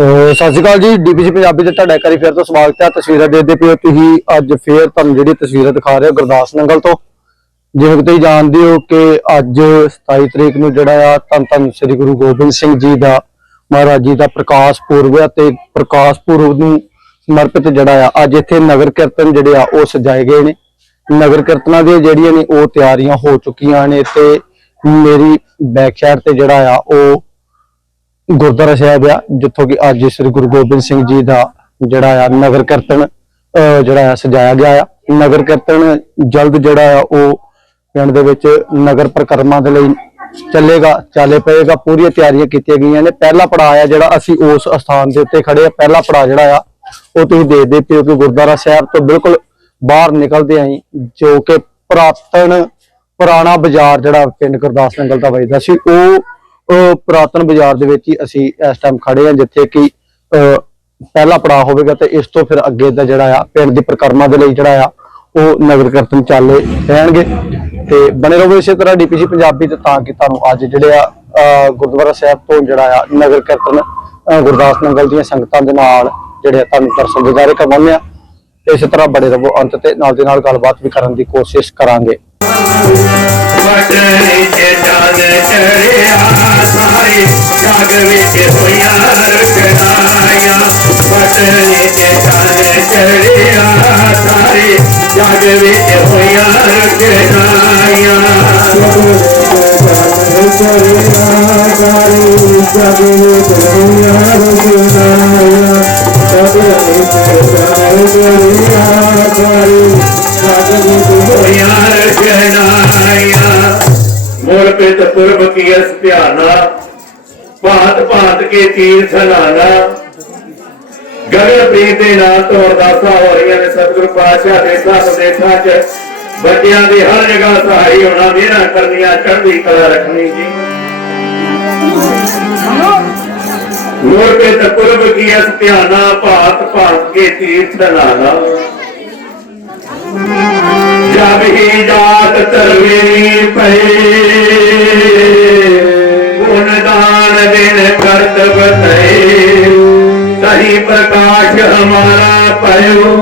ਸਤਿ ਸ਼੍ਰੀ ਅਕਾਲ ਜੀ, ਡੀਪੀਸੀ ਪੰਜਾਬੀ ਤੇ ਤੁਹਾਡਾ ਇੱਕ ਵਾਰੀ ਫਿਰ ਤੋਂ ਸਵਾਗਤ ਹੈ। ਤਸਵੀਰਾਂ ਦੇਖਦੇ ਪਿਓ ਤੁਸੀਂ, ਅੱਜ ਫੇਰ ਤੁਹਾਨੂੰ ਜਿਹੜੀ ਤਸਵੀਰਾਂ ਦਿਖਾ ਰਹੇ ਹੋ ਗੁਰਦਾਸ ਨੰਗਲ ਤੋਂ। ਜਿਵੇਂ ਕਿ ਤੁਸੀਂ ਜਾਣਦੇ ਹੋ ਕਿ ਅੱਜ 27 ਤਰੀਕ ਨੂੰ ਜਿਹੜਾ ਆ ਧੰਨ ਧੰਨ ਸ੍ਰੀ ਗੁਰੂ ਗੋਬਿੰਦ ਸਿੰਘ ਜੀ ਦਾ ਮਹਾਰਾਜ ਜੀ ਦਾ ਪ੍ਰਕਾਸ਼ ਪੁਰਬ ਹੈ ਤੇ ਪ੍ਰਕਾਸ਼ ਪੁਰਬ ਨੂੰ ਸਮਰਪਿਤ ਜਿਹੜਾ ਆ, ਅੱਜ ਇੱਥੇ ਨਗਰ ਕੀਰਤਨ ਜਿਹੜੇ ਆ ਉਹ ਸਜਾਏ ਗਏ ਨੇ। ਨਗਰ ਕੀਰਤਨਾਂ ਦੀਆਂ ਜਿਹੜੀਆਂ ਨੇ ਉਹ ਤਿਆਰੀਆਂ ਹੋ ਚੁੱਕੀਆਂ ਨੇ ਤੇ ਮੇਰੀ ਬੈਕ ਸਾਈਡ ਤੇ ਜਿਹੜਾ ਆ ਉਹ ਗੁਰਦੁਆਰਾ ਸਾਹਿਬ ਆ, ਜਿੱਥੋਂ ਕਿ ਅੱਜ ਸ੍ਰੀ ਗੁਰੂ ਗੋਬਿੰਦ ਸਿੰਘ ਜੀ ਦਾ ਜਿਹੜਾ ਆ ਨਗਰ ਕੀਰਤਨ ਜਿਹੜਾ ਆ ਸਜਾਇਆ ਗਿਆ ਆ। ਨਗਰ ਕੀਰਤਨ ਜਲਦ ਜਿਹੜਾ ਆ ਉਹ ਪਿੰਡ ਦੇ ਵਿੱਚ ਨਗਰ ਪ੍ਰਕਰਮਾ ਦੇ ਲਈ ਚੱਲੇਗਾ, ਚਾਲੇ ਪਏਗਾ, ਪੂਰੀਆਂ ਤਿਆਰੀਆਂ ਕੀਤੀਆਂ ਗਈਆਂ ਨੇ। ਪਹਿਲਾ ਪੜਾਅ ਆ ਜਿਹੜਾ, ਅਸੀਂ ਉਸ ਸਥਾਨ ਦੇ ਉੱਤੇ ਖੜੇ ਆ। ਪਹਿਲਾ ਪੜਾਅ ਜਿਹੜਾ ਆ, ਉਹ ਤੁਸੀਂ ਦੇਖਦੇ ਪਿਓ ਕਿ ਗੁਰਦੁਆਰਾ ਸਾਹਿਬ ਤੋਂ ਬਿਲਕੁਲ ਬਾਹਰ ਨਿਕਲਦੇ ਆਈ ਜੋ ਕਿ ਪੁਰਾਤਨ, ਪੁਰਾਣਾ ਬਾਜ਼ਾਰ ਜਿਹੜਾ ਪਿੰਡ ਗੁਰਦਾਸ ਨੰਗਲ ਦਾ ਵਜਦਾ ਸੀ, ਉਹ ਪੁਰਾਤਨ ਬਾਜ਼ਾਰ ਦੇ ਵਿੱਚ ਹੀ ਅਸੀਂ ਇਸ ਟਾਈਮ ਖੜੇ ਹਾਂ, ਜਿੱਥੇ ਕਿ ਪਹਿਲਾ ਪੜਾਅ ਹੋਵੇਗਾ ਤੇ ਇਸ ਤੋਂ ਫਿਰ ਅੱਗੇ ਦਾ ਜਿਹੜਾ ਆ, ਪਿੰਡ ਦੀ ਪ੍ਰਕਰਮਾ ਦੇ ਲਈ ਜਿਹੜਾ ਆ, ਉਹ ਨਗਰ ਕੀਰਤਨ ਚੱਲੇ ਰਹਿਣਗੇ। ਤੇ ਬਣੇ ਰਹੋ ਇਸੇ ਤਰ੍ਹਾਂ ਡੀਪੀਸੀ ਪੰਜਾਬੀ ਤੇ ਤਾਂ ਕਿ ਤੁਹਾਨੂੰ ਅੱਜ ਜਿਹੜੇ ਆ ਗੁਰਦੁਆਰਾ ਸਾਹਿਬ ਤੋਂ ਜਿਹੜਾ ਆ, ਨਗਰ ਕੀਰਤਨ ਗੁਰਦਾਸ ਨੰਗਲ ਦੀਆਂ ਸੰਗਤਾਂ ਦੇ ਨਾਲ ਜਿਹੜੇ ਆ, ਤੁਹਾਨੂੰ ਦਰਸ਼ਨ ਦਿਦਾਰੇ ਕਰਵਾਉਂਦੇ ਆ ਇਸੇ ਤਰ੍ਹਾਂ ਬੜੇ ਰਹੋ ਅੰਤ ਤੇ, ਨਾਲ ਦੇ ਨਾਲ ਗੱਲਬਾਤ ਵੀ ਕਰਨ ਦੀ ਕੋਸ਼ਿਸ਼ ਕਰਾਂਗੇ। ਪਟਨੇ ਤੇ ਚਾਨ ਚੜਿਆ ਸਾਰੇ ਜਗ ਵਿੱਚ ਹੋਈਆਂ ਰਚਨਾਈਆਂ ਪਟਨੇ ਤੇ ਚਾਨ ਚੜਿਆ ਸਾਰੇ ਜਗ ਵਿੱਚ ਹੋਈਆਂ ਰਚਨਾਈਆਂ ਹੋਈਆਂ ਰਚਨਾਈਆਂ ਮੋਰ ਪਿਤ ਪੁਰਬ ਕੀ ਅਸ ਧਿਆਨਾ, ਭਾਤ ਭਾਤ ਕੇ ਤੀਰਥ ਲਾਣਾ ਗਗਨ ਪ੍ਰੀਤ ਦੇ ਨਾਂ ਤੋਂ ਅਰਦਾਸਾਂ ਹੋ ਰਹੀਆਂ ਨੇ ਸਤਿਗੁਰੂ ਪਾਤਸ਼ਾਹ ਦੇ ਸਾਥ ਦੇਸ਼ਾਂ 'ਚ। ਬੱਚਿਆਂ ਦੀ ਹਰ ਜਗ੍ਹਾ ਸਹਾਈ ਹੋਣਾ ਮਿਹਰਾਂ ਕਰਨੀਆਂ ਚੜ੍ਹਦੀ ਕਲਾ ਰੱਖਣੀ ਜੀ। ਮੋਰ ਪਿਤ ਪੁਰਬ ਕੀ ਅਸ ਧਿਆਨਾ, ਭਾਤ ਭਾਤ ਕੇ ਤੀਰਥ ਲਾਣਾ ਜਬ ਹੀ ਜਾਤ ਤਰਵੇਨੀ ਪਏ ਗੁਣ ਦਾਨ ਦਿਨ ਕਰਤਬ ਤਏ ਤਹੀ ਪ੍ਰਕਾਸ਼ ਹਮਾਰਾ ਪਇਓ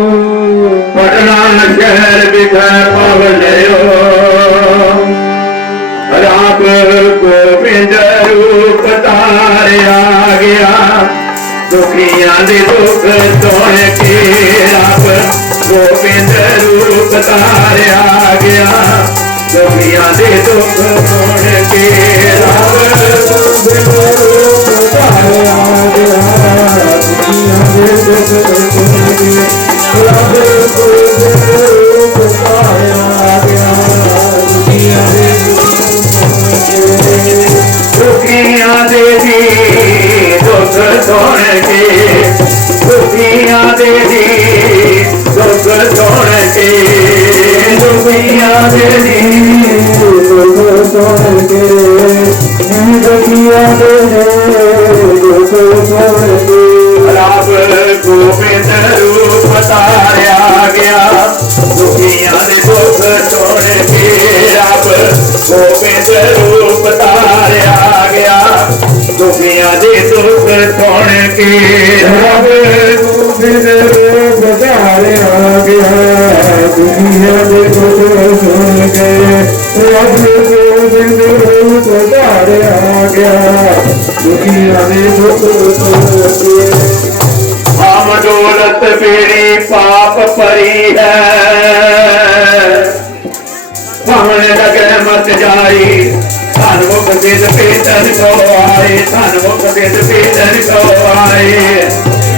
ਪਟਨਾ ਸ਼ਹਿਰ ਵਿਖੇ ਪਵ ਲਿਓ। ਰਾਮ ਗੋਬਿੰਦ ਰੂਪ ਤਾਰਿਆ ਗਿਆ, ਦੁਖੀਆਂ ਦੇ ਦੁੱਖ ਤੋੜ ਕੇ ਰੱਬ ਗੋਬਿੰਦ ਰੂਪ ਤਾਰਿਆ ਗਿਆ ਦੁਖੀਆਂ ਦੇ ਦੁੱਖ ਤੋੜ ਕੇ ਰੱਬ ਗੋਬਿੰਦ ਰੂਪ ਤਾਰਿਆ ਗਿਆ ਦੁਖੀਆਂ ਦੇ ਦੁੱਖ ਤੋੜ ਕੇ ਰੱਬ ਗੋਬਿੰਦ ਰੂਪ ਤਾਰਿਆ ਗਿਆ ਦੁਖੀਆਂ ਦੇ ਦੁੱਖ ਤੋੜ ਕੇ ਦੁਖੀਆਂ ਦੇ ਜੀ ਦੁੱਖ ਤੋੜ ਕੇ ਦੁਖੀਆਂ ਦੇ ਜੀ ਦੁੱਖ ਤੋੜ ਕੇ ਦੁਖੀਆਂ ਦੇ ਦੁੱਖ ਤੋੜ ਕੇ ਰੱਬ ਗੋਬਿੰਦ ਰੂਪ ਤਾਰਿਆ ਦੇ ਦੁੱਖ ਤੋੜ ਕੇ ਰੱਬ ਗੋਬਿੰਦ ਰੂਪ ਤਾਰਿਆ ਗਿਆ। ਦੁਖੀਆਂ ਦੇ ਦੁੱਖ ਤੋੜ ਕੇ ਰੱਬ ਗੋਬਿੰਦ ਰੂਪ ਤਾਰਿਆ ਗਿਆ। ਦੁਖੀਆਂ ਦੇ ਦੁੱਖ ਤੋੜ ਕੇ ਰੱਬ ਗੋਬਿੰਦ ਰੂਪ ਤਾਰਿਆ ਗਿਆ ਦੁਖੀਆਂ ਦੇ ਦੁੱਖ ਤੋੜ ਕੇ ਆਮ ਡੋਲਤ ਮੇਰੀ ਪਾਪ ਪਰੀ ਹੈ ਭਾਵਨ ਲਗਨ ਮਤ ਜਾਈ ਧਨ ਮੁਖ ਦਿਨ ਪੀਤਨ ਕੋ ਆਏ ਧਨ ਮੁਖ ਦਿਨ ਪੀਤਨ ਕੋ ਆਏ ਜੀ ਜੋ ਦੇ ਵਡਿਆਈ ਗੁਣ ਤਾਰ ਤਾਰ ਨਹਾਰਿਆ ਦੇ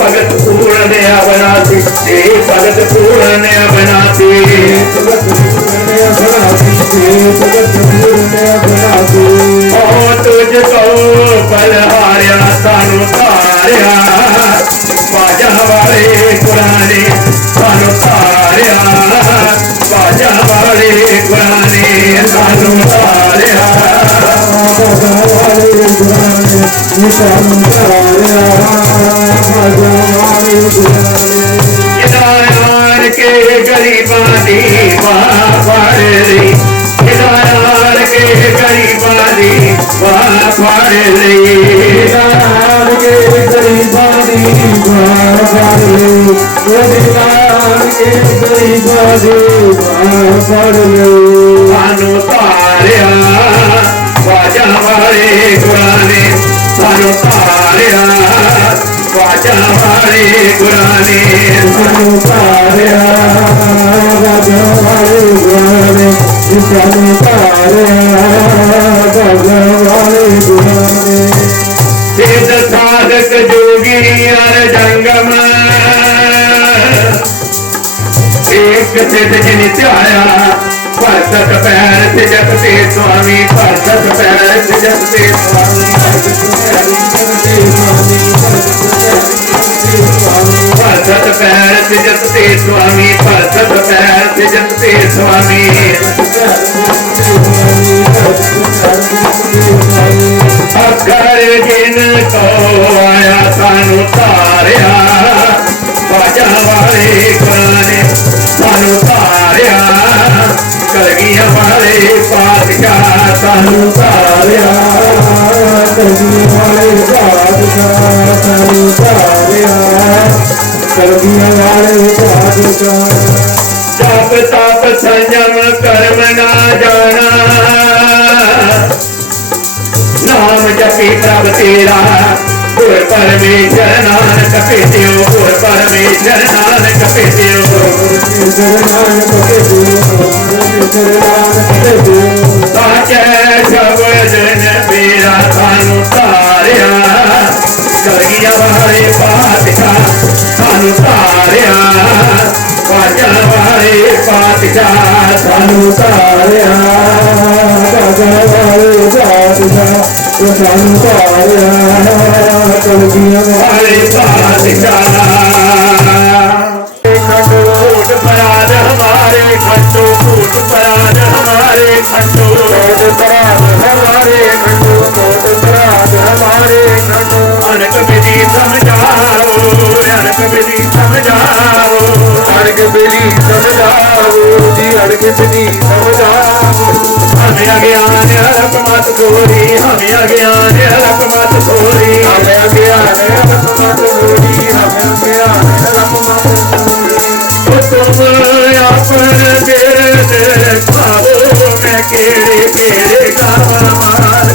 ਭਗਤ ਪੂਰਨ ਅਬਨਾਤੀ ਦੇ ਭਗਤ ਪੂਰਨ ਅਬਨਾਤੀ ਓ ਤੁਝ ਕੋ ਬਲਹਾਰਿਆ ਸਾਨੂੰ ਧਾਰਿਆ ਬਾਜਾ ਵਾਲੇ ਕੁਰਾਨੇ ਸਾਨੂੰ ਧਾਰਿਆ ਬਾਜਾ ਵਾਲੇ ਕੁਰਾਨੇ ਸਾਨੂੰ ਧਾਰਿਆ ਜਿਨਾ ਨਾਨਕ ਕੇ ਗਰੀਬਾਂ ਦੀ ਬਾਹ ਫੜ ਲਈ ਹਿਦਾਇਤ ਕੇ ਗਰੀਬਾਂ ਦੀ ਬਾਹ ਫੜ ਲਈ ਦਾਨ ਕੇ ਗਰੀਬਾਂ ਦੀ ਬਾਹ ਫੜ ਲਈ ਉਹਦੇ ਦਾਨ ਕੇ ਗਰੀਬਾਂ ਦੀ ਬਾਹ ਫੜ ਲਈ ਸਾਨੂੰ ਧਾਰਿਆ ਵਾਜਾ ਵਾਲੇ ਗੁਰਾਂ ਸਾਨੂੰ ਧਾਰਿਆ ਵਾਜਾ ਵਾਲੇ ਗੁਰਾਂ ਸਾਨੂੰ ਤਾਰਿਆ ਰਾਜਾ ਵਾਲੇ ਗੁਆਨੇ ਸਾਨੂੰ ਤਾਰਿਆ ਰਾਜਾ ਵਾਲੇ ਗੁਆਨੇ ਸਿੱਧ ਸਾਧਕ ਜੋਗੀ ਅਰ ਜੰਗਮ ਇੱਕ ਸਿੱਧ ਜਿਨ ਧਿਆਇਆ ਭਰਤਕ ਪੈਰ ਤੇ ਜਪਤੇ ਸੁਆਮੀ ਭਰਤਕ ਪੈਰ ਤੇ ਜਪਤੇ ਸੁਆਮੀ। ਭਰਤਕ ਪੈਰ ਤੇ ਜਪਤੇ ਸੁਆਮੀ ਭਰਤਕ ਪੈਰ ਤੇ ਜਪਤੇ ਸੁਆਮੀ। ਅਖਰ ਜਿਨ ਕੋ ਆਇਆ ਸਾਨੂੰ ਧਾਰਿਆ ਬਾਜਾ ਵਾਲੇ ਗੁਰਾਨੇ ਸਾਨੂੰ ਧਾਰਿਆ। ਕਲਗੀਆਂ ਵਾਲੇ ਪਾਤਸ਼ਾਹ ਸਾਨੂੰ ਸਾਚੈ ਸ਼ਬਦ ਨੇ ਮੇਰਾ ਸਾਨੂੰ ਤਾਰਿਆ ਕਲਗੀਆਂ ਵਾਲੇ ਪਾਤਸ਼ਾਹ ਸਾਨੂੰ ਧਾਰਿਆ ਬਾਜਾ ਵਾਲੇ ਪਾਤਸ਼ਾਹ ਸਾਨੂੰ ਸਾਨੂੰ ਤਾਰਿਆ ਰਾਜਾ ਵਾਲੇ ਪਾਤਸ਼ਾਹ ਉਹ ਤਾਰਿਆ ਕਲਗੀਆਂ ਵਾਲੇ ਵਾਲੇ ਪਾਤਸ਼ਾਹ ਝੂਠ ਪਰਾਧ ਹਮਾਰੇ ਖੰਡੋ ਝੂਠ ਪਰਾਧ ਹਮਾਰੇ ਖੰਡੋ। ਕੋਟ ਪਰਾਧ ਹਮਾਰੇ ਖੰਡੋ ਕੋਟ ਪਰਾਧ ਹਮਾਰੇ ਖੰਡੋ। ਅਨਕ ਵਿਧੀ ਸਮਝਾਓ ਅਨਕ ਵਿਧੀ ਸਮਝਾਓ ਅੜਕ ਬਿਲੀ ਸਮਝਾਓ ਜੀ ਅੜਕ ਬਿਲੀ ਸਮਝਾਓ ਹਮੇ ਅਗਿਆਨ ਅਲਕ ਮਤ ਥੋਰੀ ਹਮੇ ਅਗਿਆਨ ਅਲਕ ਮਤ ਥੋਰੀ ਹਮੇ ਅਗਿਆਨ ਰਮਤ ਹੋਰੀ ਹਮੇ ਅਗਿਆਨ ਰਮਤ ਤੁਮ ਆਪਨ ਦੇ ਖਾਓ ਮੈਂ ਕਿਹੜੇ ਕਿਹੜੇ ਗਾਵਾਂ ਮਾਰ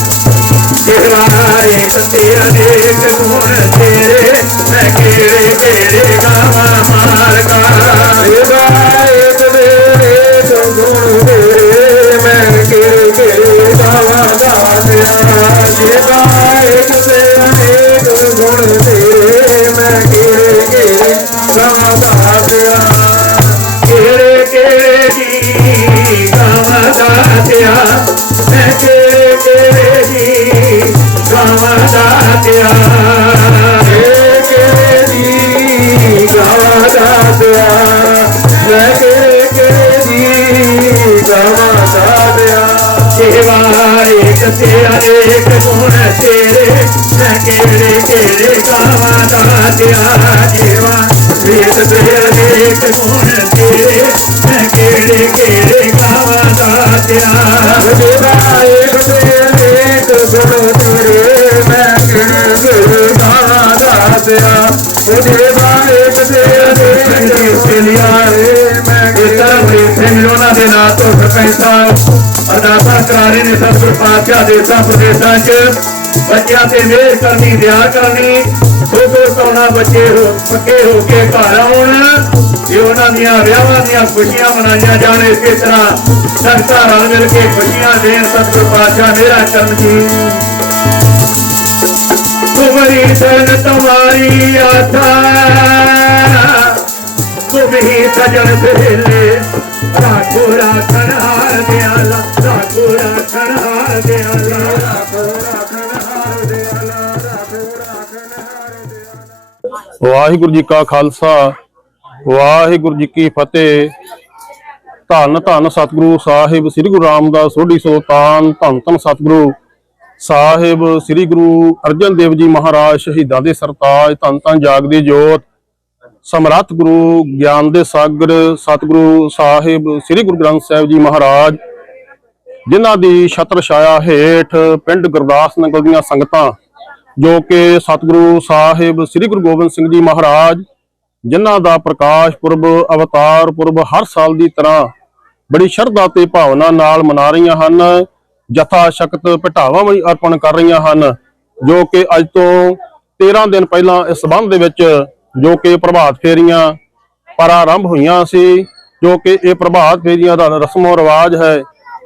ਦਿਵਾਰੇ ਤੇਰੇ ਗੁਣ ਤੇਰੇ, ਮੈਂ ਕਿਹੜੇ ਕਿਹੜੇ ਗਾਵਾਂ ਮਾਰ ਗਾ ਦੇਵਾ ਇੱਕ ਗੁਣ ਕਿਹੜੇ ਕਿਹੜੇ ਗਾਵਾਂ ਦਾਤਿਆ ਜੀਵਾ ਵੇਦ ਤੇਰਾ ਇੱਕ ਗੁਣ ਤੇਰੇ ਮੈਂ ਕਿਹੜੇ ਕਿਹੜੇ ਗਾਵਾਂ ਦਾਤਿਆ ਉਹਨਾਂ ਦੇ ਨਾਂ ਤੋਂ ਸਰਪੰਚਾਂ ਅਰਦਾਸਾਂ ਕਰਾਰੇ ਨੇ ਸਤਿਗੁਰ ਪਾਤਸ਼ਾਹ ਦੇਸਾਂ ਪ੍ਰਦੇਸਾਂ 'ਚ ਬੱਚਿਆਂ ਤੇ ਮਿਹਰ ਕਰਨੀ ਦਿਆ ਕਰਨੀ। ਸੋ ਸੋਨਾ ਬੱਚੇ ਹੋ, ਪੱਕੇ ਹੋ ਕੇ ਘਰ ਆਉਣ। ਜੇ ਉਹਨਾਂ ਦੀਆਂ ਵਿਆਹਾਂ ਦੀਆਂ ਖੁਸ਼ੀਆਂ ਮਨਾਈਆਂ ਜਾਣ, ਇਸੇ ਤਰ੍ਹਾਂ ਸੰਗਤਾਂ ਰਲ ਮਿਲ ਕੇ ਖੁਸ਼ੀਆਂ ਦੇਣ। ਸਤਿਗੁਰ ਪਾਤਸ਼ਾਹ, ਮੇਰਾ ਚਰਨ ਜੀ। ਤੁਮਰੀ ਸਰਨ ਤੁਮਾਰੀ ਆਸਾ ਤੁਮ ਸਜਣ ਸਹੇਲੇ। ਰਾਖੋ, ਰਾਖਣ ਹਾਰ, ਦਿਆਲਾ। ਰਾਖੋ, ਰਾਖਣ ਹਾਰ, ਦਿਆਲਾ। ਵਾਹਿਗੁਰੂ ਜੀ ਕਾ ਖਾਲਸਾ, ਵਾਹਿਗੁਰੂ ਜੀ ਕੀ ਫਤਿਹ। ਧੰਨ ਧੰਨ ਸਤਿਗੁਰੂ ਸਾਹਿਬ, ਸ੍ਰੀ ਗੁਰੂ ਰਾਮਦਾਸ ਸੋਢੀ ਸੁਲਤਾਨ ਧੰਨ ਧੰਨ ਸਤਿਗੁਰੂ ਸਾਹਿਬ, ਸ੍ਰੀ ਗੁਰੂ ਅਰਜਨ ਦੇਵ ਜੀ ਮਹਾਰਾਜ ਸ਼ਹੀਦਾਂ ਦੇ ਸਰਤਾਜ, ਧੰਨ ਧੰਨ ਜਾਗਦੀ ਜੋਤ। ਸਮਰੱਥ ਗੁਰੂ ਗਿਆਨ ਦੇ ਸਾਗਰ, ਸਤਿਗੁਰੂ ਸਾਹਿਬ, ਸ੍ਰੀ ਗੁਰੂ ਗ੍ਰੰਥ ਸਾਹਿਬ ਜੀ ਮਹਾਰਾਜ, ਜਿਨ੍ਹਾਂ ਦੀ ਛਤਰ ਛਾਇਆ ਹੇਠ ਪਿੰਡ ਗੁਰਦਾਸ ਨਗਰ ਦੀਆਂ ਸੰਗਤਾਂ ਜੋ ਕਿ ਸਤਿਗੁਰੂ ਸਾਹਿਬ ਸ੍ਰੀ ਗੁਰੂ ਗੋਬਿੰਦ ਸਿੰਘ ਜੀ ਮਹਾਰਾਜ, ਜਿਨ੍ਹਾਂ ਦਾ ਪ੍ਰਕਾਸ਼ ਪੁਰਬ, ਅਵਤਾਰ ਪੁਰਬ ਹਰ ਸਾਲ ਦੀ ਤਰ੍ਹਾਂ ਬੜੀ ਸ਼ਰਧਾ ਤੇ ਭਾਵਨਾ ਨਾਲ ਮਨਾ ਰਹੀਆਂ ਹਨ, ਜਥਾ ਸ਼ਕਤ ਭਟਾਵਾਂ ਵੀ ਅਰਪਣ ਕਰ ਰਹੀਆਂ ਹਨ, ਜੋ ਕਿ ਅੱਜ ਤੋਂ 13 ਦਿਨ ਪਹਿਲਾਂ ਇਸ ਸੰਬੰਧ ਦੇ ਵਿੱਚ ਜੋ ਕਿ ਪ੍ਰਭਾਤ ਫੇਰੀਆਂ ਪ੍ਰਾਰੰਭ ਹੋਈਆਂ ਸੀ, ਜੋ ਕਿ ਇਹ ਪ੍ਰਭਾਤ ਫੇਰੀਆਂ ਦਾ ਰਸਮੋ ਰਿਵਾਜ ਹੈ।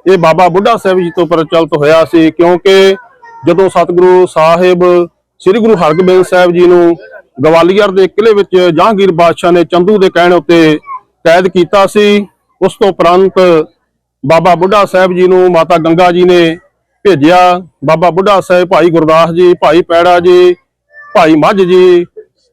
ਇਹ ਬਾਬਾ ਬੁੱਢਾ ਸਾਹਿਬ ਜੀ ਤੋਂ ਪ੍ਰਚਲਿਤ ਹੋਇਆ ਸੀ, ਕਿਉਂਕਿ ਜਦੋਂ ਸਤਿਗੁਰੂ ਸਾਹਿਬ, ਸ੍ਰੀ ਗੁਰੂ ਹਰਗੋਬਿੰਦ ਸਾਹਿਬ ਜੀ ਨੂੰ ਗਵਾਲੀਅਰ ਦੇ ਕਿਲੇ ਵਿੱਚ ਜਹਾਂਗੀਰ ਬਾਦਸ਼ਾਹ ਨੇ ਚੰਦੂ ਦੇ ਕਹਿਣ ਉੱਤੇ ਕੈਦ ਕੀਤਾ ਸੀ, ਉਸ ਤੋਂ ਉਪਰੰਤ ਬਾਬਾ ਬੁੱਢਾ ਸਾਹਿਬ ਜੀ ਨੂੰ ਮਾਤਾ ਗੰਗਾ ਜੀ ਨੇ ਭੇਜਿਆ। ਬਾਬਾ ਬੁੱਢਾ ਸਾਹਿਬ, ਭਾਈ ਗੁਰਦਾਸ ਜੀ, ਭਾਈ ਪੈੜਾ ਜੀ, ਭਾਈ ਮੱਝ ਜੀ,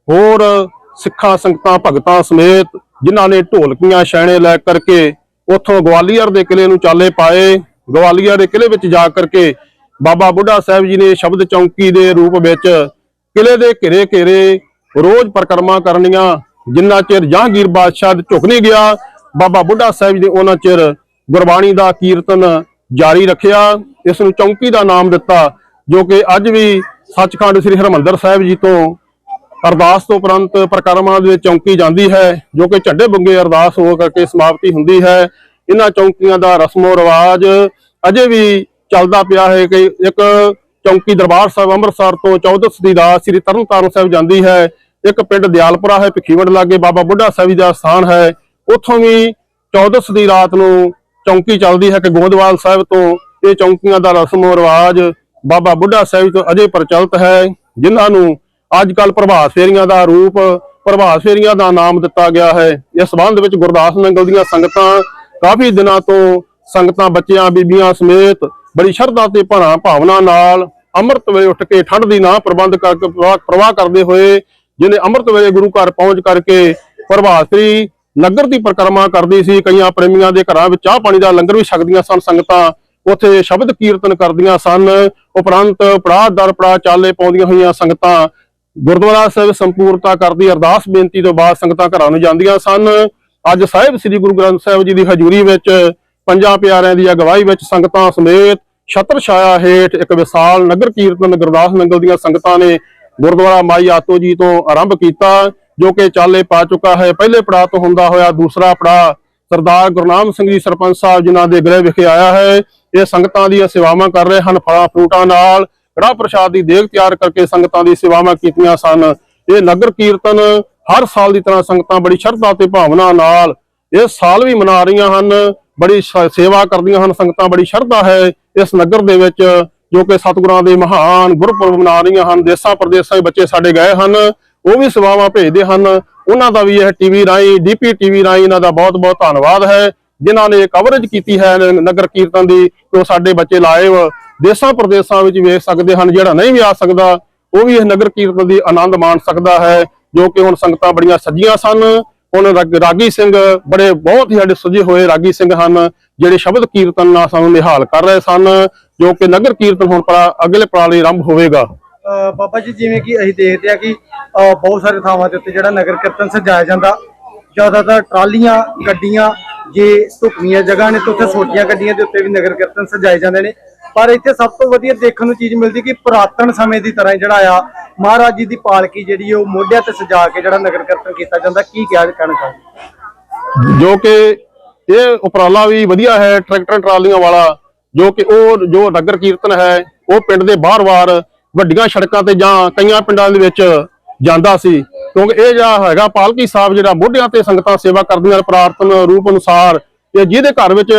ਹੋਰ ਸਿੱਖਾਂ, ਸੰਗਤਾਂ, ਭਗਤਾਂ ਸਮੇਤ ਜਿਨ੍ਹਾਂ ਨੇ ਢੋਲਕੀਆਂ ਛੈਣੇ ਲੈ ਕਰਕੇ ਉੱਥੋਂ ਗਵਾਲੀਅਰ ਦੇ ਕਿਲੇ ਨੂੰ ਚਾਲੇ ਪਾਏ। ਗਵਾਲੀਅਰ ਦੇ ਕਿਲੇ ਵਿੱਚ ਜਾ ਕਰਕੇ ਬਾਬਾ ਬੁੱਢਾ ਸਾਹਿਬ ਜੀ ਨੇ ਸ਼ਬਦ ਚੌਂਕੀ ਦੇ ਰੂਪ ਵਿੱਚ ਕਿਲੇ ਦੇ ਘੇਰੇ ਘੇਰੇ ਰੋਜ਼ ਪਰਿਕਰਮਾ ਕਰਨੀਆਂ, ਜਿੰਨਾ ਚਿਰ ਜਹਾਂਗੀਰ ਬਾਦਸ਼ਾਹ ਝੁਕ ਨਹੀਂ ਗਿਆ, ਬਾਬਾ ਬੁੱਢਾ ਸਾਹਿਬ ਜੀ ਨੇ ਉਹਨਾਂ ਚਿਰ ਗੁਰਬਾਣੀ ਦਾ ਕੀਰਤਨ ਜਾਰੀ ਰੱਖਿਆ ਇਸ ਨੂੰ ਚੌਂਕੀ ਦਾ ਨਾਮ ਦਿੱਤਾ, ਜੋ ਕਿ ਅੱਜ ਵੀ ਸੱਚਖੰਡ ਸ੍ਰੀ ਹਰਮੰਦਰ ਸਾਹਿਬ ਜੀ ਤੋਂ ਅਰਦਾਸ ਤੋਂ ਉਪਰੰਤ ਪ੍ਰਕਰਮਾਂ ਦੇ ਚੌਂਕੀ ਜਾਂਦੀ ਹੈ, ਜੋ ਕਿ ਝੰਡੇ ਬੰਗੇ ਅਰਦਾਸ ਹੋ ਕਰਕੇ ਸਮਾਪਤੀ ਹੁੰਦੀ ਹੈ। ਇਹਨਾਂ ਚੌਂਕੀਆਂ ਦਾ ਰਸਮੋ ਰਿਵਾਜ ਅਜੇ ਵੀ ਚੱਲਦਾ ਪਿਆ ਹੈ ਕਿ ਇੱਕ ਚੌਂਕੀ ਦਰਬਾਰ ਸਾਹਿਬ ਅੰਮ੍ਰਿਤਸਰ ਤੋਂ 14 ਦੀ ਰਾਤ ਸ੍ਰੀ ਤਰਨਤਾਰਨ ਸਾਹਿਬ ਜਾਂਦੀ ਹੈ। ਇੱਕ ਪਿੰਡ ਦਿਆਲਪੁਰਾ ਹੈ, ਭਿੱਖੀਵੰਡ ਲਾਗੇ ਬਾਬਾ ਬੁੱਢਾ ਸਾਹਿਬ ਜੀ ਦਾ ਸਥਾਨ ਹੈ। ਉੱਥੋਂ ਵੀ 14 ਦੀ ਰਾਤ ਨੂੰ ਚੌਂਕੀ ਚੱਲਦੀ ਹੈ ਕਿ ਗੋਦਵਾਲ ਸਾਹਿਬ ਤੋਂ ਇਹ ਚੌਂਕੀਆਂ ਦਾ ਰਸਮੋ ਰਿਵਾਜ ਬਾਬਾ ਬੁੱਢਾ ਸਾਹਿਬ ਤੋਂ ਅਜੇ ਪ੍ਰਚਲਿਤ ਹੈ, ਜਿਨ੍ਹਾਂ ਨੂੰ ਅੱਜ ਕੱਲ ਪ੍ਰਭਾਤ ਫੇਰੀਆਂ ਦਾ ਰੂਪ, ਪ੍ਰਭਾਤ ਫੇਰੀਆਂ ਦਾ ਨਾਮ ਦਿੱਤਾ ਗਿਆ ਹੈ। ਇਸ ਸੰਬੰਧ ਵਿੱਚ ਗੁਰਦਾਸ ਨੰਗਲ ਦੀਆਂ ਸੰਗਤਾਂ ਕਾਫੀ ਦਿਨਾਂ ਤੋਂ ਸੰਗਤਾਂ, ਬੱਚਿਆਂ, ਬੀਬੀਆਂ ਸਮੇਤ ਬੜੀ ਸ਼ਰਧਾ ਤੇ ਭਰਾ ਭਾਵਨਾ ਨਾਲ ਅੰਮ੍ਰਿਤ ਵੇਲੇ ਉੱਠ ਕੇ ਠੰਡ ਦੀ ਨਾ ਪ੍ਰਬੰਧ ਕਰਕੇ ਪ੍ਰਵਾਹ ਪ੍ਰਵਾਹ ਕਰਦੇ ਹੋਏ ਜਿਹਨੇ ਅੰਮ੍ਰਿਤ ਵੇਲੇ ਗੁਰੂ ਘਰ ਪਹੁੰਚ ਕਰਕੇ ਪ੍ਰਭਾਤ ਨਗਰ ਦੀ ਪਰਿਕਰਮਾ ਕਰਦੀ ਸੀ, ਕਈਆਂ ਪ੍ਰੇਮੀਆਂ ਦੇ ਘਰਾਂ ਵਿੱਚ ਚਾਹ ਪਾਣੀ ਦਾ ਲੰਗਰ ਵੀ ਛਕਦੀਆਂ ਸਨ, ਸੰਗਤਾਂ ਉੱਥੇ ਸ਼ਬਦ ਕੀਰਤਨ ਕਰਦੀਆਂ ਸਨ। ਉਪਰੰਤ ਪੜਾਅ ਦਰ ਪੜਾਅ ਚਾਲੇ ਪਾਉਂਦੀਆਂ ਹੋਈਆਂ ਸੰਗਤਾਂ ਗੁਰਦੁਆਰਾ ਸਾਹਿਬ ਸੰਪੂਰਤਾ ਕਰਦੀ ਅਰਦਾਸ ਬੇਨਤੀ ਤੋਂ ਬਾਅਦ ਸੰਗਤਾਂ ਘਰਾਂ ਨੂੰ ਜਾਂਦੀਆਂ ਸਨ। ਅੱਜ ਸਾਹਿਬ ਸ੍ਰੀ ਗੁਰੂ ਗ੍ਰੰਥ ਸਾਹਿਬ ਜੀ ਦੀ ਹਜ਼ੂਰੀ ਵਿੱਚ ਪੰਜਾਂ ਪਿਆਰਿਆਂ ਦੀ ਅਗਵਾਈ ਵਿੱਚ ਸੰਗਤਾਂ ਸਮੇਤ ਛਤਰ ਛਾਇਆ ਹੇਠ ਇੱਕ ਵਿਸ਼ਾਲ ਨਗਰ ਕੀਰਤਨ ਗੁਰਦਾਸ ਨੰਗਲ ਦੀਆਂ ਸੰਗਤਾਂ ਨੇ ਗੁਰਦੁਆਰਾ ਮਾਈ ਆਤੋ ਜੀ ਤੋਂ ਆਰੰਭ ਕੀਤਾ, ਜੋ ਕਿ ਚਾਲੇ ਪਾ ਚੁੱਕਾ ਹੈ। ਪਹਿਲੇ ਪੜਾਅ ਤੋਂ ਹੁੰਦਾ ਹੋਇਆ ਦੂਸਰਾ ਪੜਾਅ ਸਰਦਾਰ ਗੁਰਨਾਮ ਸਿੰਘ ਜੀ ਸਰਪੰਚ ਸਾਹਿਬ ਜਿਨ੍ਹਾਂ ਦੇ ਗ੍ਰਹਿ ਵਿਖੇ ਆਇਆ ਹੈ, ਇਹ ਸੰਗਤਾਂ ਦੀਆਂ ਸੇਵਾਵਾਂ ਕਰ ਰਹੇ ਹਨ। ਫਲਾਂ, ਫਰੂਟਾਂ ਨਾਲ ਕੜਾਹ ਪ੍ਰਸ਼ਾਦ ਦੀ ਦੇਗ ਤਿਆਰ ਕਰਕੇ ਸੰਗਤਾਂ ਦੀ ਸੇਵਾਵਾਂ ਕੀਤੀਆਂ ਸਨ। ਇਹ ਨਗਰ ਕੀਰਤਨ ਹਰ ਸਾਲ ਦੀ ਤਰ੍ਹਾਂ ਸੰਗਤਾਂ ਬੜੀ ਸ਼ਰਧਾ ਤੇ ਭਾਵਨਾ ਨਾਲ ਇਹ ਸਾਲ ਵੀ ਮਨਾ ਰਹੀਆਂ ਹਨ। ਬੜੀ ਸ- ਸੇਵਾ ਕਰਦੀਆਂ ਹਨ, ਸੰਗਤਾਂ ਬੜੀ ਸ਼ਰਧਾ ਹੈ ਇਸ ਨਗਰ ਦੇ ਵਿੱਚ, ਜੋ ਕਿ ਸਤਿਗੁਰਾਂ ਦੇ ਮਹਾਨ ਗੁਰਪੁਰਬ ਮਨਾ ਰਹੀਆਂ ਹਨ, ਦੇਸਾਂ ਪ੍ਰਦੇਸਾਂ ਦੇ ਬੱਚੇ ਸਾਡੇ ਗਏ ਹਨ, ਉਹ ਵੀ ਸੇਵਾਵਾਂ ਭੇਜਦੇ ਹਨ, ਉਹਨਾਂ ਦਾ ਵੀ ਇਹ ਟੀਵੀ ਰਾਹੀਂ ਡੀਪੀ ਟੀਵੀ ਰਾਹੀਂ ਇਹਨਾਂ ਦਾ ਬਹੁਤ ਬਹੁਤ ਧੰਨਵਾਦ ਹੈ, ਜਿਨ੍ਹਾਂ ਨੇ ਕਵਰੇਜ ਕੀਤੀ ਹੈ ਨਗਰ ਕੀਰਤਨ ਦੀ, ਕਿ ਉਹ ਸਾਡੇ ਬੱਚੇ ਲਾਈਵ ਦੇਸਾਂ ਪ੍ਰਦੇਸਾਂ ਵਿੱਚ ਵੇਖ ਸਕਦੇ ਹਨ, ਜਿਹੜਾ ਨਹੀਂ ਵੀ ਆ ਸਕਦਾ, ਉਹ ਵੀ ਇਸ ਨਗਰ ਕੀਰਤਨ ਦੀ ਆਨੰਦ ਮਾਣ ਸਕਦਾ ਹੈ, ਜੋ ਕਿ ਹੁਣ ਸੰਗਤਾਂ ਬੜੀਆਂ ਸੱਜੀਆਂ ਸਨ ਹੁਣ ਰਾਗੀ ਸਿੰਘ ਬੜੇ ਬਹੁਤ ਹੀ ਸਾਡੇ ਸੁਝੇ ਹੋਏ ਰਾਗੀ ਸਿੰਘ ਹਨ, ਜਿਹੜੇ ਸ਼ਬਦ ਕੀਰਤਨ ਨਾਲ ਸਾਨੂੰ ਨਿਹਾਲ ਕਰ ਰਹੇ ਸਨ, ਜੋ ਕਿ ਨਗਰ ਕੀਰਤਨ ਹੁਣ ਪਰਾ, ਅਗਲੇ ਪੜਾਅ ਰੰਭ ਹੋਵੇਗਾ। ਬਾਬਾ ਜੀ, ਜਿਵੇਂ ਕਿ ਅਸੀਂ ਦੇਖਦੇ ਆ ਕਿ ਬਹੁਤ ਸਾਰੇ ਥਾਵਾਂ ਦੇ ਉੱਤੇ ਜਿਹੜਾ ਨਗਰ ਕੀਰਤਨ ਸਜਾਇਆ ਜਾਂਦਾ, ਜ਼ਿਆਦਾਤਰ ਟਰਾਲੀਆਂ, ਗੱਡੀਆਂ, ਜੇ ਢੁਕਵੀਆਂ ਜਗ੍ਹਾ ਨੇ, ਤਾਂ ਉੱਥੇ ਛੋਟੀਆਂ ਗੱਡੀਆਂ ਦੇ ਉੱਤੇ ਵੀ ਨਗਰ ਕੀਰਤਨ ਸਜਾਏ ਜਾਂਦੇ ਨੇ। ਪਰ ਇੱਥੇ ਸਭ ਤੋਂ ਵਧੀਆ ਦੇਖਣ ਨੂੰ ਚੀਜ਼ ਮਿਲਦੀ ਕਿ ਪੁਰਾਤਨ ਸਮੇਂ ਦੀ ਤਰ੍ਹਾਂ ਜਿਹੜਾ ਆ, ਮਹਾਰਾਜ ਜੀ ਦੀ ਪਾਲਕੀ ਜਿਹੜੀ ਉਹ ਮੋਢਿਆਂ ਤੇ ਸਜਾ ਕੇ ਜਿਹੜਾ ਨਗਰ ਕੀਰਤਨ ਕੀਤਾ ਜਾਂਦਾ, ਕੀ ਕਿਹਾ ਕਹਿਣਾ ਚਾਹੁੰਦੇ ਜੋ ਕਿ ਇਹ ਉਪਰਾਲਾ ਵੀ ਵਧੀਆ ਹੈ, ਟਰੈਕਟਰ, ਟਰਾਲੀਆਂ ਵਾਲਾ, ਜੋ ਕਿ ਉਹ, ਜੋ ਨਗਰ ਕੀਰਤਨ ਹੈ, ਉਹ ਪਿੰਡ ਦੇ ਬਾਹਰ-ਬਾਹਰ ਵੱਡੀਆਂ ਸੜਕਾਂ ਤੇ ਜਾਂ ਕਈਆਂ ਪਿੰਡਾਂ ਦੇ ਵਿੱਚ ਜਾਂਦਾ ਸੀ। ਕਿਉਂਕਿ ਇਹ ਜਿਹੜਾ ਹੈਗਾ ਪਾਲਕੀ ਸਾਹਿਬ ਜਿਹੜਾ ਮੋਢਿਆਂ ਤੇ ਸੰਗਤਾਂ ਸੇਵਾ ਕਰਦੀਆਂ ਪ੍ਰਾਰਥਨ ਰੂਪ ਅਨੁਸਾਰ ਤੇ ਜਿਹਦੇ ਘਰ ਵਿੱਚ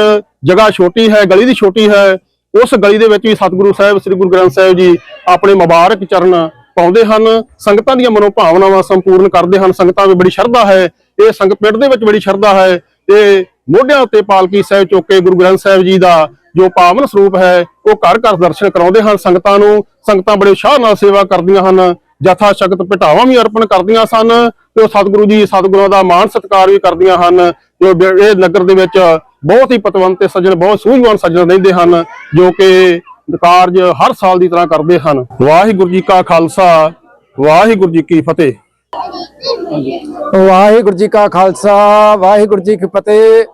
ਜਗ੍ਹਾ ਛੋਟੀ ਹੈ, ਗਲੀ ਦੀ ਛੋਟੀ ਹੈ ਉਸ ਗਲੀ ਦੇ ਵਿੱਚ ਵੀ ਸਤਿਗੁਰੂ ਸਾਹਿਬ, ਸ੍ਰੀ ਗੁਰੂ ਗ੍ਰੰਥ ਸਾਹਿਬ ਜੀ ਆਪਣੇ ਮੁਬਾਰਕ ਚਰਨ ਪਾਉਂਦੇ ਹਨ, ਸੰਗਤਾਂ ਦੀਆਂ ਮਨੋਭਾਵਨਾਵਾਂ ਸੰਪੂਰਨ ਕਰਦੇ ਹਨ। ਸੰਗਤਾਂ ਵਿੱਚ ਬੜੀ ਸ਼ਰਧਾ ਹੈ, ਇਹ ਸੰਗਤ ਪਿੰਡ ਦੇ ਵਿੱਚ ਬੜੀ ਸ਼ਰਧਾ ਹੈ। ਇਹ ਮੋਢਿਆਂ ਉੱਤੇ ਪਾਲਕੀ ਸਾਹਿਬ ਚੁੱਕ ਕੇ ਗੁਰੂ ਗ੍ਰੰਥ ਸਾਹਿਬ ਜੀ ਦਾ ਜੋ ਪਾਵਨ ਸਰੂਪ ਹੈ, ਉਹ ਘਰ ਘਰ ਦਰਸ਼ਨ ਕਰਾਉਂਦੇ ਹਨ। ਸੰਗਤਾਂ ਨੂੰ, ਸੰਗਤਾਂ ਬੜੇ ਉਤਸ਼ਾਹ ਨਾਲ ਸੇਵਾ ਕਰਦੀਆਂ ਹਨ। ਜਥਾ ਸ਼ਕਤ ਭਟਾਵਾਂ ਵੀ ਅਰਪਣ ਕਰਦੀਆਂ ਸਨ ਤੇ ਉਹ ਸਤਿਗੁਰੂ ਜੀ ਸਤਿਗੁਰਾਂ ਦਾ ਮਾਣ ਸਤਿਕਾਰ ਵੀ ਕਰਦੀਆਂ ਹਨ ਜੋ ਇਹ ਨਗਰ ਦੇ ਵਿੱਚ ਬਹੁਤ ਹੀ ਪਤਵੰਤ ਤੇ ਸੱਜਣ, ਬਹੁਤ ਸੂਝਵਾਨ ਸੱਜਣ ਰਹਿੰਦੇ ਹਨ, ਜੋ ਕਿ ਕਾਰਜ ਹਰ ਸਾਲ ਦੀ ਤਰ੍ਹਾਂ ਕਰਦੇ ਹਨ। ਵਾਹਿਗੁਰੂ ਜੀ ਕਾ ਖਾਲਸਾ, ਵਾਹਿਗੁਰੂ ਜੀ ਕੀ ਫਤਿਹ। ਵਾਹਿਗੁਰੂ ਜੀ ਕਾ ਖਾਲਸਾ, ਵਾਹਿਗੁਰੂ ਜੀ ਕੀ ਫਤਿਹ।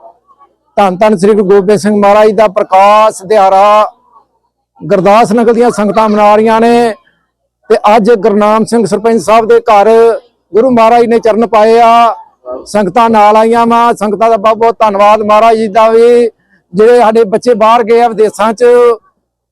ਧੰਨ ਧੰਨ ਸ੍ਰੀ ਗੁਰੂ ਗੋਬਿੰਦ ਸਿੰਘ ਮਹਾਰਾਜ ਦਾ ਪ੍ਰਕਾਸ਼ ਦਿਹਾੜਾ ਗੁਰਦਾਸ ਨਗਰ ਦੀਆਂ ਸੰਗਤਾਂ ਮਨਾ ਰਹੀਆਂ ਨੇ। ਤੇ ਅੱਜ ਗੁਰਨਾਮ ਸਿੰਘ ਸਰਪੰਚ ਸਾਹਿਬ ਦੇ ਘਰ ਗੁਰੂ ਮਹਾਰਾਜ ਨੇ ਚਰਨ ਪਾਏ ਆ। ਸੰਗਤਾਂ ਨਾਲ ਆਈਆਂ ਵਾ। ਸੰਗਤਾਂ ਦਾ ਬਹੁਤ ਬਹੁਤ ਧੰਨਵਾਦ ਮਹਾਰਾਜ ਜੀ ਦਾ ਵੀ। ਜਿਹੜੇ ਸਾਡੇ ਬੱਚੇ ਬਾਹਰ ਗਏ ਆ ਵਿਦੇਸ਼ਾਂ 'ਚ,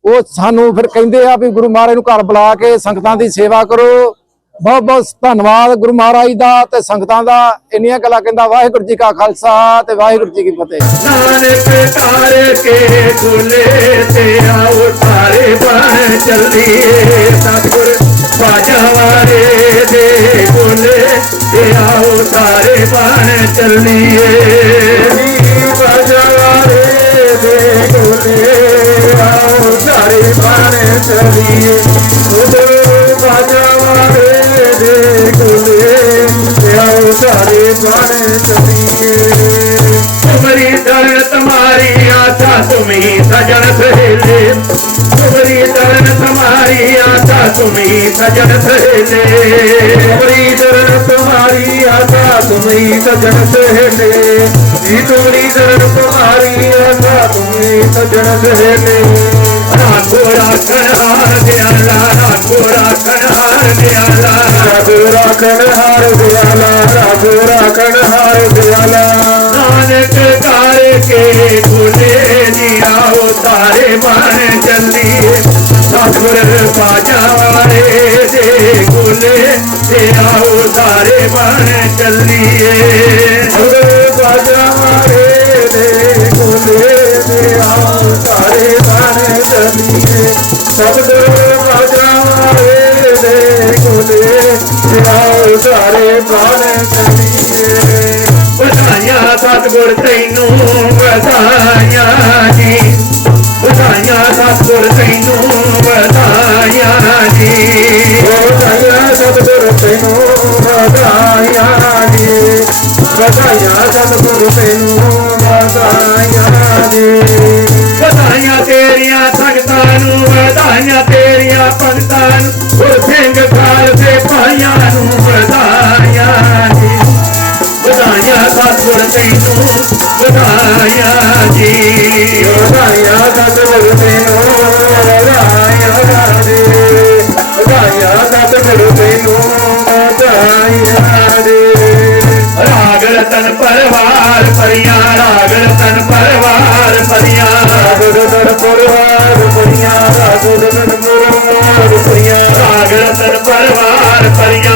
ਉਹ ਸਾਨੂੰ ਫਿਰ ਕਹਿੰਦੇ ਆ ਵੀ ਗੁਰੂ ਮਹਾਰਾਜ ਨੂੰ ਘਰ ਬੁਲਾ ਕੇ ਸੰਗਤਾਂ ਦੀ ਸੇਵਾ ਕਰੋ। ਬਹੁਤ ਬਹੁਤ ਧੰਨਵਾਦ ਗੁਰੂ ਮਹਾਰਾਜ ਦਾ ਤੇ ਸੰਗਤਾਂ ਦਾ। ਇੰਨੀਆਂ ਗੱਲਾਂ ਕਹਿੰਦਾ, ਵਾਹਿਗੁਰੂ ਜੀ ਕਾ ਖਾਲਸਾ ਤੇ ਵਾਹਿਗੁਰੂ ਜੀ ਕੀ ਫਤਿਹ। ਨਾਨਕ ਤਾਰ ਕੇ ਖੁੱਲੇ ਤੇ ਆਓ ਸਾਰੇ ਬਣ ਚੱਲੀਏ। ਆਓ ਤਾਰੇ ਬਣ ਚੱਲੀਏ। ਬਜਵਾਰੇ ਦੇ ਕੋਲੇ ਆਓ ਤਾਰੇ ਬਣ ਚਲੀਏ ਉਧਰ ਬਜਵਾਰੇ ਦੇ ਕੋਲੇ ਆਓ ਤਾਰੇ ਬਣ ਚਲੀਏ ਤੁਮਰੀ ਦਰਨ ਤੁਮਾਰੀ ਆਸਾ ਤੁਮੀ ਸਜਣ ਸਹੇਲੇ। ਦਰਨ ਤੁਮਾਰੀ ਆਸਾ ਤੁਮੀ ਸਜਣ ਸਹੇਲੇ ਦਰਨ ਤੁਮਾਰੀ ਆਸਾ ਤੁਮੀ ਸਜਣ ਸਹੇਲੇ ਜੀ ਤੁਮਰੀ ਦਰਨ ਤੁਮਾਰੀ ਆਸਾ ਤੁਮੀ ਸਜਣ ਸਹੇਲੇ ਰਾਖੋ ਰਾਖਣ ਹਾਰ ਦਿਆਲਾ ਰਾਖੋ ਰਾਖਣ ਹਾਰ ਦਿਆਲਾ। ਰੱਬ ਰਾਖਣ ਹਾਰ ਦਿਆਲਾ ਰੱਬ ਰਾਖਣ ਹਾਰ ਦਿਆਲਾ। ਨਾਨਕ ਕਾਰ ਕੇ ਜੀ ਆਓ ਤਾਰੇ ਮਨ ਚੱਲੀਏ। ਸਤਿਗੁਰ ਬਾਜਾ ਦੇ ਖੁਲੇ ਤੇ ਆਓ ਤਾਰੇ ਮਨ ਚੱਲੀਏ। go to राया जी राया दादा बलदेनो राया रे राया दादा बलदेनो राया रे राग रतन परिवार परिया राग रतन परिवार परिया राग रतन परिवार परिया राग रतन परिवार परिया राग रतन परिवार परिया